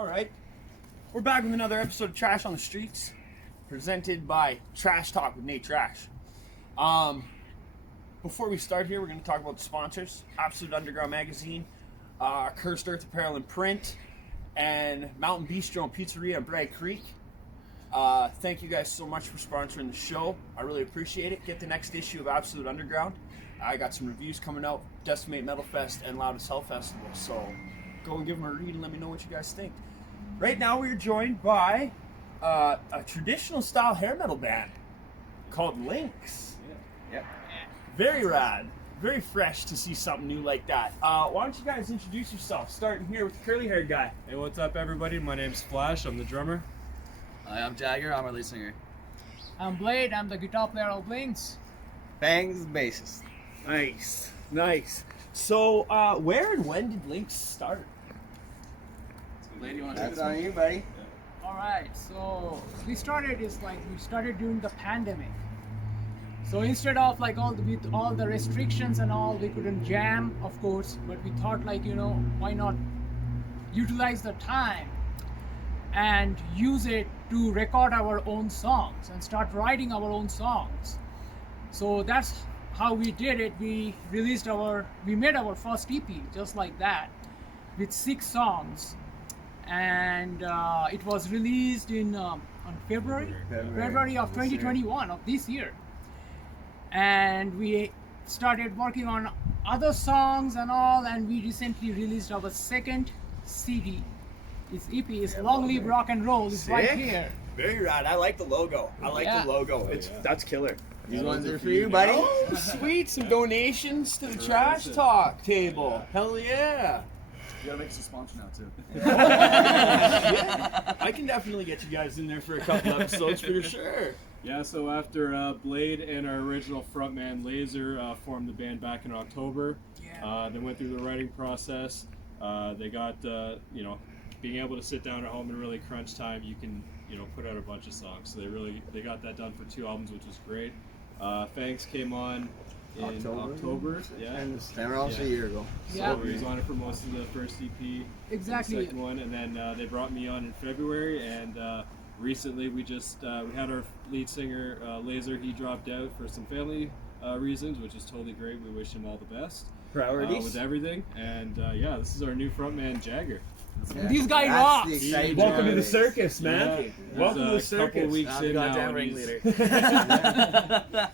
All right, we're back with another episode of Trash on the Streets, presented by Trash Talk with natetrash. Before we start here, we're going to talk about the sponsors: Absolute Underground Magazine, Cursed Earth Apparel and Print, and Mountain Bistro and Pizzeria in Bragg Creek. Thank you guys so much for sponsoring the show. I really appreciate it. Get the next issue of Absolute Underground. I got some reviews coming out, Decimate Metal Fest and Loudest Hell Festival, so go and give them a read and let me know what you guys think. Right now we're joined by a traditional style hair metal band called Lynx. Yep. Very rad. Very fresh to see something new like that. Why don't you guys introduce yourself, starting here with the curly haired guy. Hey, what's up everybody? My name's Flash, I'm the drummer. Hi, I'm Jagger, I'm our lead singer. I'm Blade, I'm the guitar player of Lynx. Bangs, bassist. Nice, nice. So, where and when did Lynx start? Blade, you want to That's on you, buddy. Alright, so we started during the pandemic. So instead of with all the restrictions and all, we couldn't jam, of course, but we thought why not utilize the time and use it to record our own songs and start writing our own songs. So that's how we did it. We made our first EP just like that with 6 songs, and it was released on February of 2021 of this year. And we started working on other songs and all, and we recently released our second CD. This EP is Long Live Rock and Roll. It's right here. Very rad. I like the logo. The logo. That's killer. These ones are for you, buddy. Oh, sweet. Some donations to the Trash Talk table. Hell yeah. You gotta make us a sponsor now, too. Yeah. I can definitely get you guys in there for a couple episodes for sure. Yeah, so after Blade and our original frontman Laser formed the band back in October, they went through the writing process. They got, being able to sit down at home and really crunch time, you can, put out a bunch of songs. So they got that done for 2 albums, which was great. Fangs came on in October. Yeah. And they were also a year ago. Yeah. So he was on it for most of the first EP. Exactly. The second one, and then they brought me on in February, and recently we just we had our lead singer Laser. He dropped out for some family reasons, which is totally great. We wish him all the best with everything, and this is our new frontman Jagger. Yeah. These guys rock. Welcome to the circus, man. Yeah. Welcome to the A couple circus. weeks in now, Goddamn and he's- ringleader.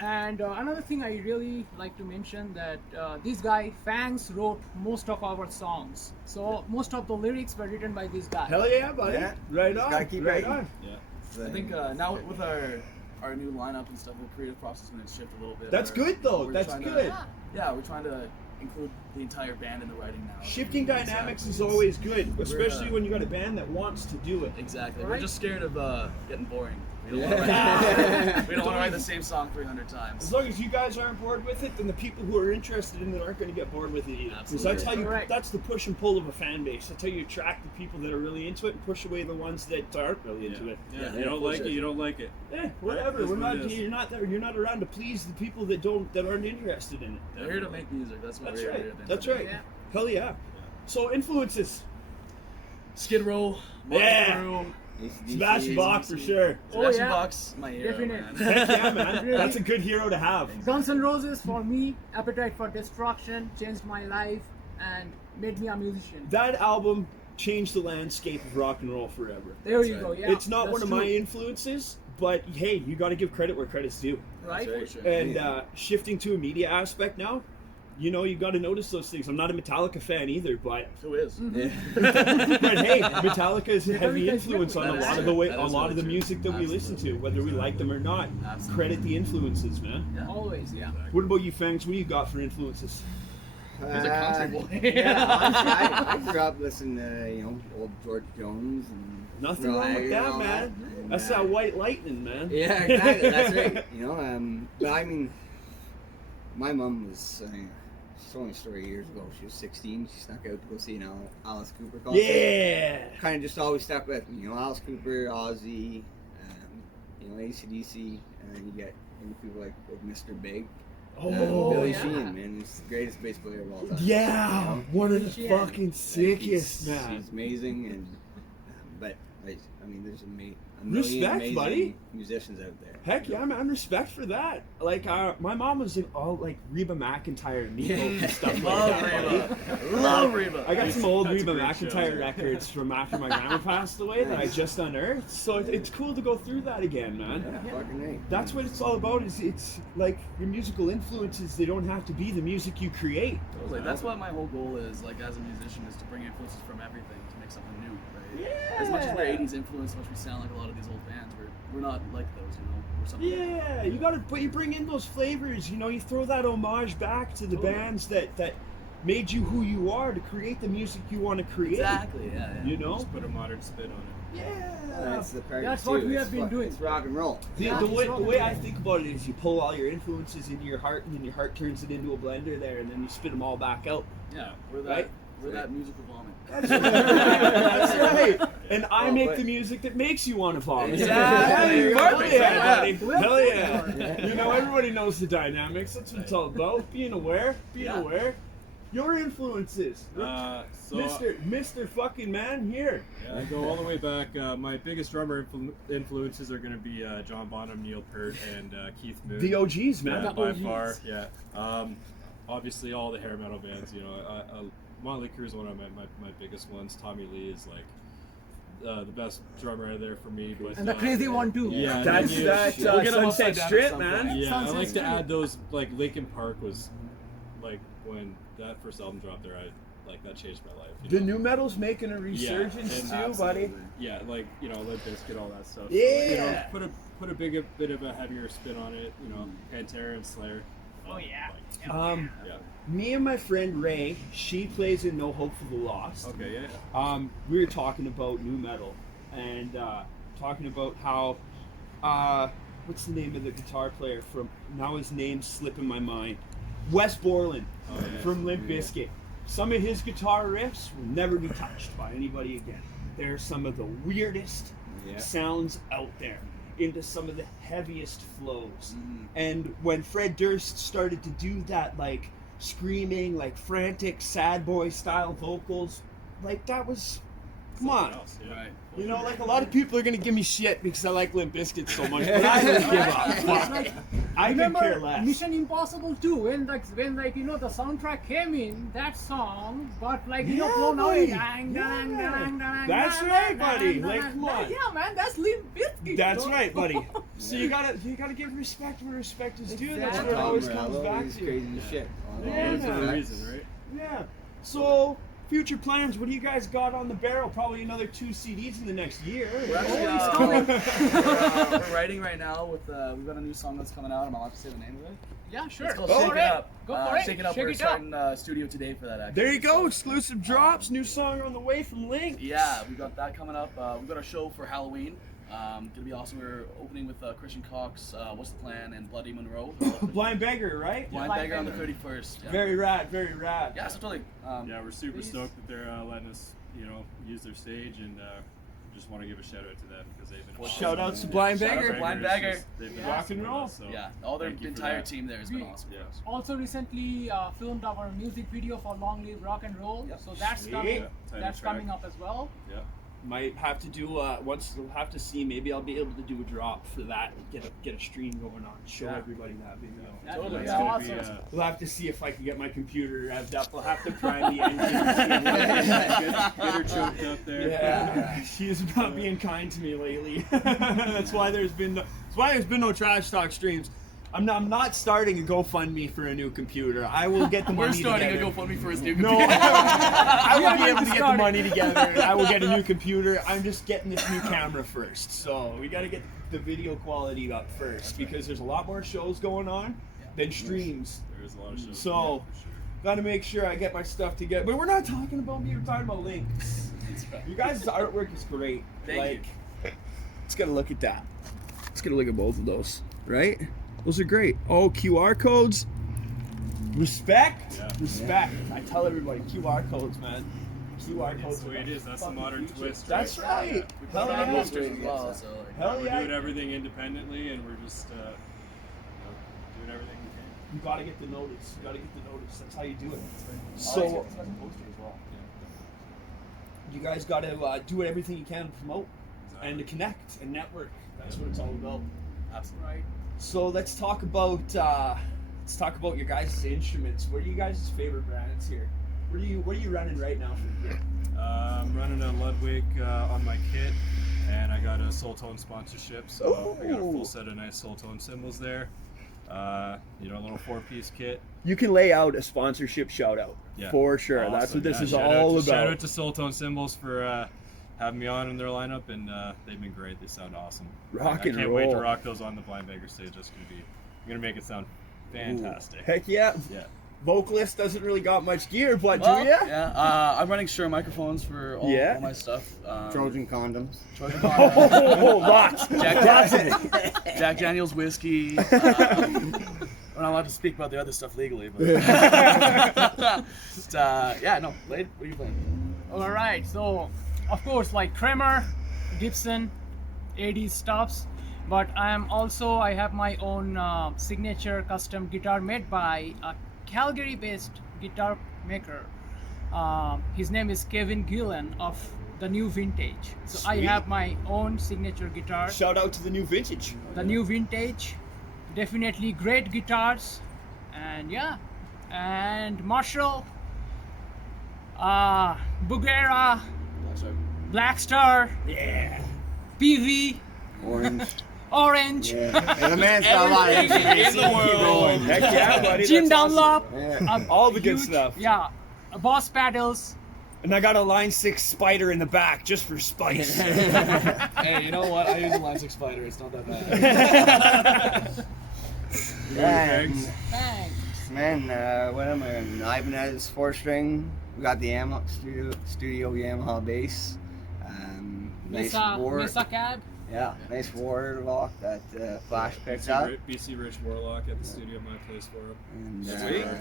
And another thing I really like to mention that this guy Fangs wrote most of our songs. So most of the lyrics were written by this guy. Hell yeah, buddy. Yeah. Right on. Gotta keep right writing. on. Yeah. I think now with our new lineup and stuff, the creative process is going to shift a little bit. That's good though. We're That's trying good. we're trying to include the entire band in the writing now. Shifting dynamics is always good, especially when you got a band that wants to do it. Exactly. Right. We're just scared of getting boring. We don't Yeah. want to write the same song 300 times. As long as you guys aren't bored with it, then the people who are interested in it aren't going to get bored with it either. Because that's how you. Correct. That's the push and pull of a fan base. That's how you attract the people that are really into it and push away the ones that aren't really into it. Yeah. Yeah. You don't like it, you don't like it. Whatever. That's We're what not. it is. You're not there. You're not around to please the people that aren't interested in it. We're here to make music. That's what That's we're here to do. right. at the end That's of the right. day. Yeah. Hell yeah. So influences. Skid Row. Yeah. Room. Sebastian Bach for sure. Sebastian yeah. Bach's my hero, Definite. man. Heck yeah, man. That's a good hero to have. Guns N' Roses for me, Appetite for Destruction changed my life and made me a musician. That album changed the landscape of rock and roll forever. There you That's go. right. Yeah. It's not that's one of true. my influences, but hey, you got to give credit where credit's due. Right. That's very true. And shifting to a media aspect now, you got to notice those things. I'm not a Metallica fan either, but Who is? Yeah. but hey, Metallica is a heavy Metallica is influence on a good. lot That of the is way, good. a That is lot of the really music that true. we listen to, whether we like them or not. Absolutely. Credit the influences, man. Yeah. Always, yeah. What about you, Fangs? What do you got for influences? He's a country boy. Yeah, honestly, I grew up listening to old George Jones and Nothing Earl wrong with Haggard that, and all man. And, That's that white lightning, man. Yeah, exactly. That's right. But I mean, my mom was. She told me a story years ago. She was 16. She snuck out to go see an Alice Cooper concert. Yeah. Kind of just always stuck with me. Alice Cooper, Ozzy, AC/DC, and then you get people like Mr. Big. Oh, Billy yeah. Sheehan, man, he's the greatest bass player of all time. Yeah, one of the Shit. fucking sickest, man. He's amazing, and But like, I mean, there's a million Respect, amazing buddy. musicians out there. Heck yeah, man! Respect for that. Like, my mom was in all like Reba McEntire and Nico and stuff like Love that. Reba. buddy. Love Reba. I got some old That's a Reba great show, McEntire yeah. records from after my grandma passed away that I just unearthed. So it's cool to go through that again, man. Yeah, fucking right. That's what it's all about. Is it's like your musical influences. They don't have to be the music you create. Totally. That's what my whole goal is, like, as a musician, is to bring influences from everything to make something new, right? Yeah. As much as we're 80s influenced, as much as we sound like a lot of these old bands, we're not like those, you know? We're something Yeah, you gotta, but you bring in those flavors. You know, you throw that homage back to the Totally. bands that made you who you are to create the music you want to create. Exactly, yeah. You know. Just put a modern spin on it. Yeah. That's the part That's too. what we It's have been fuck- doing. It's rock and roll. The way I think about it is you pull all your influences into your heart, and then your heart turns it into a blender there, and then you spit them all back out. Yeah, we're that, Right? we're that musical vomit. That's right. And I Oh, make but- the music that makes you want to vomit. Exactly. Hell yeah, buddy. Yeah. Hell yeah. You know, everybody knows the dynamics. That's what it's all about. Being aware. Being Yeah. aware. Your influences. So Mr. fucking man here. yeah, I go all the way back. My biggest drummer influences are going to be John Bonham, Neil Peart, and Keith Moon. The OGs, man. Yeah, The by OGs. far. Yeah. Obviously, all the hair metal bands. You know, Motley Crue is one of my biggest ones. Tommy Lee is like the best drummer out there for me. But And the crazy one too. Yeah, That's and then that We'll get 'em Sunset upside down Strip, at some man. point. yeah, I Sunset like to Strip. add those. Like Linkin Park was, like when that first album dropped there, that changed my life. You The know? new metal's making a resurgence and too, Absolutely. buddy. Yeah, like Limp Bizkit, all that stuff. Yeah. So, you know, put a bit of a heavier spin on it. You know, Pantera and Slayer. Oh yeah. Yeah. Me and my friend Ray, she plays in No Hope for the Lost. Okay. Yeah. We were talking about new metal and talking about how what's the name of the guitar player from now his name's slipping my mind. Wes Borland Oh, yeah. from Limp Yeah. Bizkit. Some of his guitar riffs will never be touched by anybody again. They're some of the weirdest Yeah. sounds out there, into some of the heaviest flows. Mhm. And when Fred Durst started to do that, like screaming, like frantic, sad boy style vocals, like that was, come on. Something else, yeah. Right. You know, like a lot of people are gonna give me shit because I like Limp Bizkit so much, but I don't give a fuck. I could Remember care less. Mission Impossible 2 when the soundtrack came in, that song got Yeah, blown buddy. away. Dang, dang, Yeah. dang, dang, That's dang, right, dang, buddy. dang, Like, dang, come dang. on. Yeah, man, that's Limp Bizkit. That's bro. right, buddy. So you gotta give respect where respect is due. That's what Exactly. it always Tom comes Morello, back he's to. crazy as shit. Yeah. All for a reason, right? Yeah. So, future plans, what do you guys got on the barrel? Probably another 2 CDs in the next year. We're actually we're writing right now with we've got a new song that's coming out. I'm allowed to say the name of it. Yeah, sure. It's called Go Shake for It it. Up. Go for it. Shake It Up. Shake We're it up. starting studio today for that. Actually. There you go, exclusive drops, new song on the way from Lynx. Yeah, we got that coming up. We've got a show for Halloween. Gonna be awesome. We're opening with Christian Cox, What's the Plan, and Bloody Monroe. Blind Beggar, right? Blind Blind Beggar on the Beggar. 31st. Yeah. Very rad, very rad. Yeah, so totally. Yeah, we're super please. stoked that they're letting us, use their stage, and just want to give a shout out to them because they've been Shout out to Blind Shout out Beggar. to Blind It's Beggar. just- they've been Rock awesome and with roll. us, so Yeah, all their thank you for entire that. team there has been We- awesome. Yeah. Also recently filmed our music video for Long Live Rock and Roll. Yep. So that's Sweet. coming. Yeah, title That's track. coming up as well. Yeah. Might have to do once we'll have to see. Maybe I'll be able to do a drop for that. Get a stream going on. Show Yeah. everybody that video. That Totally. is It's gonna awesome. be, We'll have to see if I can get my computer revved up. We'll have to prime the engine. get her choked up there. Yeah, she is not being kind to me lately. That's why there's been no trash talk streams. I'm not starting a GoFundMe for a new computer. I will get the money We're starting together. a GoFundMe for his new No, computer. I will be Yeah, able to get the started. money together. And I will get a new computer. I'm just getting this new camera first. So we got to get the video quality up first because there's a lot more shows going on than streams. There is a lot of shows. So, yeah, for sure. Got to make sure I get my stuff together. But we're not talking about me. We're talking about Lynx. You guys' artwork is great. Thank you. Let's get a look at that. Let's get a look at both of those. Right? Those are great. Oh, QR codes. Respect. Yeah. Respect. I tell everybody, QR codes, man. QR That's codes. the way it is. That's the fucking modern future. twist. That's right. We Hell put our yeah. posters as well. So like, Hell We're yeah. doing everything independently, and we're just doing everything we can. You gotta get the notice. You gotta get the notice. That's how you do it. Oh, So, it's a poster as well. you guys got to do everything you can to promote and to connect and network. That's what it's all about. Absolutely. Right. So let's talk about your guys' instruments. What are you guys' favorite brands here? What are you running right now for gear? I'm running a Ludwig on my kit, and I got a Soul Tone sponsorship, so I got a full set of nice Soul Tone cymbals there. A little 4-piece kit. You can lay out a sponsorship shout out for sure. Awesome. That's what this is Shout all out to, about. Shout out to Soul Tone Cymbals for having me on in their lineup, and they've been great. They sound awesome. Rock and I can't wait to roll. rock those on the Blind Beggar stage. I'm gonna make it sound fantastic. Heck yeah. Yeah. Vocalist doesn't really got much gear, but Well, do ya? yeah. I'm running Shure microphones for all my stuff. Trojan condoms. Trojan condoms. Oh, lots. Jack Daniels whiskey. I'm not allowed to speak about the other stuff legally, but just, no. Blade, what are you playing? All right. So, of course, like Kramer, Gibson, 80s stops. But I have my own signature custom guitar made by a Calgary-based guitar maker. His name is Kevin Gillen of the New Vintage. So Sweet. I have my own signature guitar. Shout out to the New Vintage. The New Vintage, definitely great guitars, and Marshall, Bugera, Black Star, Yeah. PV, Orange. Orange, Yeah, the man's got a lot of Everything in the world. Heck yeah, buddy. Jim that's awesome. Dunlop, Yeah. All the good huge- stuff. Yeah, Boss Paddles. And I got a Line 6 Spider in the back just for spice. Hey, you know what? I use a Line 6 Spider. It's not that bad. Thanks. Thanks. Man, what am I running? Ibanez 4-string. We got the studio Yamaha bass. Nice Ward. Mesa Cab. Yeah, nice Ward lock that Flash picked up. BC Rich Warlock at the studio at my place for him. And,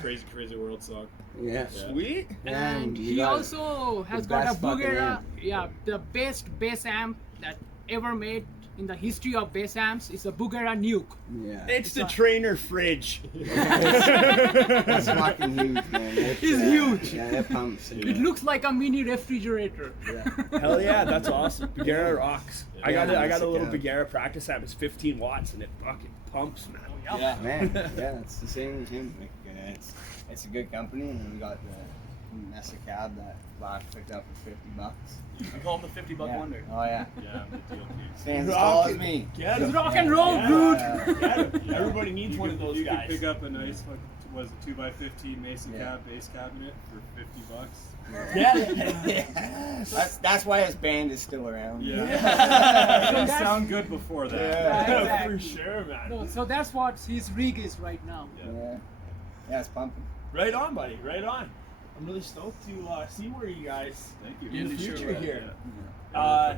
Sweet. Crazy World song. Yeah. Sweet. And we he got also has the got a best fucking Bugera, amp. the best bass amp that ever made in the history of bass amps is a Bugera Nuke. Yeah. It's the trainer fridge. That's fucking huge, man. It's huge. Yeah, it pumps. It looks like a mini refrigerator. Yeah. Hell yeah, that's awesome. Bagheera rocks. Yeah. I got a Siksika. little Bagheera practice amp. It's 15 watts and it fucking pumps, man. Yeah. Man, yeah, it's the same as him. Like, it's a good company, and then we got the Mesa cab that Flash picked up for $50. I call him the $50 Yeah. wonder. Oh yeah, Yeah, the DLP. stands as tall as Rockin'. me. Get It's him. rock and roll, Yeah. dude. Get him. Everybody needs one of those You guys. could pick up a nice, was it 2x15 Mason Yeah. cab bass cabinet for $50. Yeah. That's why his band is still around. Yeah. Yeah. It didn't sound good before that. Yeah. For sure, man. So that's what his rig is right now. Yeah, yeah, it's pumping. Right on, buddy. Right on. I'm really stoked to see where you guys Thank you. in the Yeah, future sure, here. Yeah.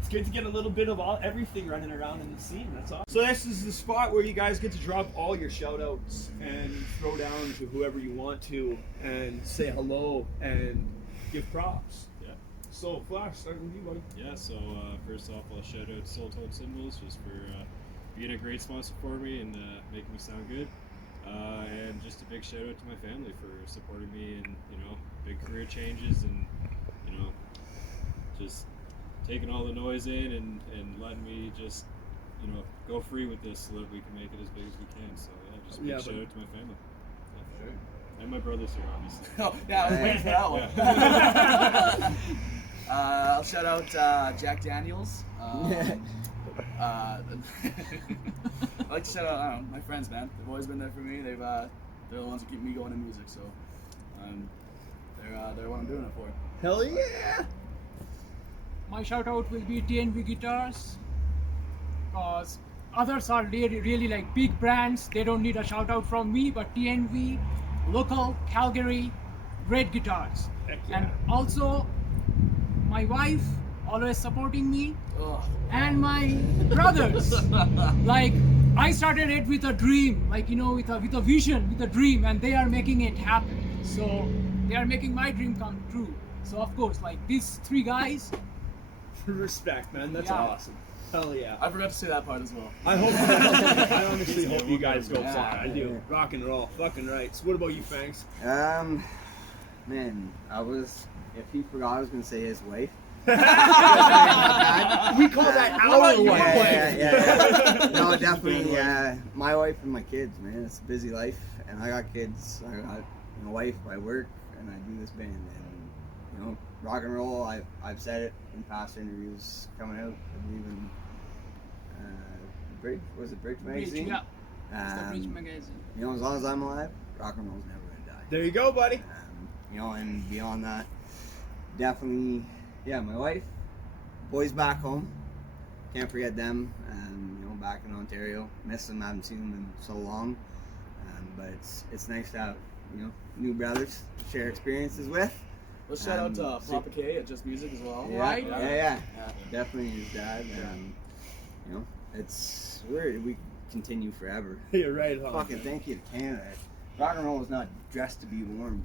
It's good to get a little bit of everything running around in the scene. That's awesome. So this is the spot where you guys get to drop all your shout outs and throw down to whoever you want to and say hello and give props. Yeah. So Flash, start with you, buddy. Yeah, so first off, I'll shout out Soul Tone Cymbals just for being a great sponsor for me and making me sound good. And just a big shout out to my family for supporting me in, big career changes and, just taking all the noise in and letting me just, go free with this so that we can make it as big as we can. So yeah, just a big Yeah, shout but- out to my family. Yeah. And my brothers here, obviously. Oh, yeah, I was waiting for that one. I'll shout out Jack Daniels. I like to shout out, I don't know, my friends, man. They've always been there for me. They're the ones who keep me going in music, so they're what I'm doing it for. Hell yeah! My shout out will be TNV Guitars, because others are really like big brands. They don't need a shout out from me, but TNV, local, Calgary, great guitars. Heck yeah. And also my wife always supporting me, Ugh. and my brothers. Like I started it with a dream, like with a vision, with a dream, and they are making it happen. So they are making my dream come true. So of course, like these three guys. Respect, man. That's Yeah. awesome. Hell yeah. I forgot to say that part as well. I hope. I honestly hope you We'll guys go Yeah. far. I do. Rock and roll. Fucking right. So what about you, Fangs? Man, if he forgot, I was gonna say his wife. We call that our wife. Yeah. No, definitely. My wife and my kids, man. It's a busy life, and I got kids. I got my wife. I work, and I do this band. And you know, rock and roll. I've said it in past interviews coming out. I believe in Bridge. Was it Bridge magazine? Yeah. It's the Bridge magazine. You know, as long as I'm alive, rock and roll's never gonna die. There you go, buddy. You know, and beyond that, definitely, yeah, my wife, boys back home, can't forget them. You know, back in Ontario, miss them, haven't seen them in so long. But it's nice to have, you know, new brothers to share experiences with. Well, shout out to Papa K at Just Music as well. Yeah, Right? Yeah. Definitely his dad. You know, it's weird. We continue forever. You're right, huh? Fucking thank you to Canada. Rock and roll is not dressed to be warm.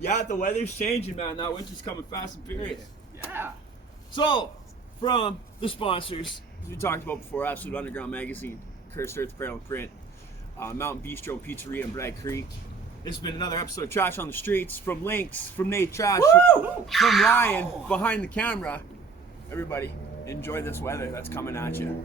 Yeah, the weather's changing, man. Now winter's coming fast and furious. Yeah. So, from the sponsors, as we talked about before, Absolute Underground Magazine, Cursed Earth Apparel and Print, Mountain Bistro, Pizzeria in Bragg Creek. This has been another episode of Trash on the Streets. From Lynx, from natetrash, from Ryan behind the camera. Everybody, enjoy this weather that's coming at you.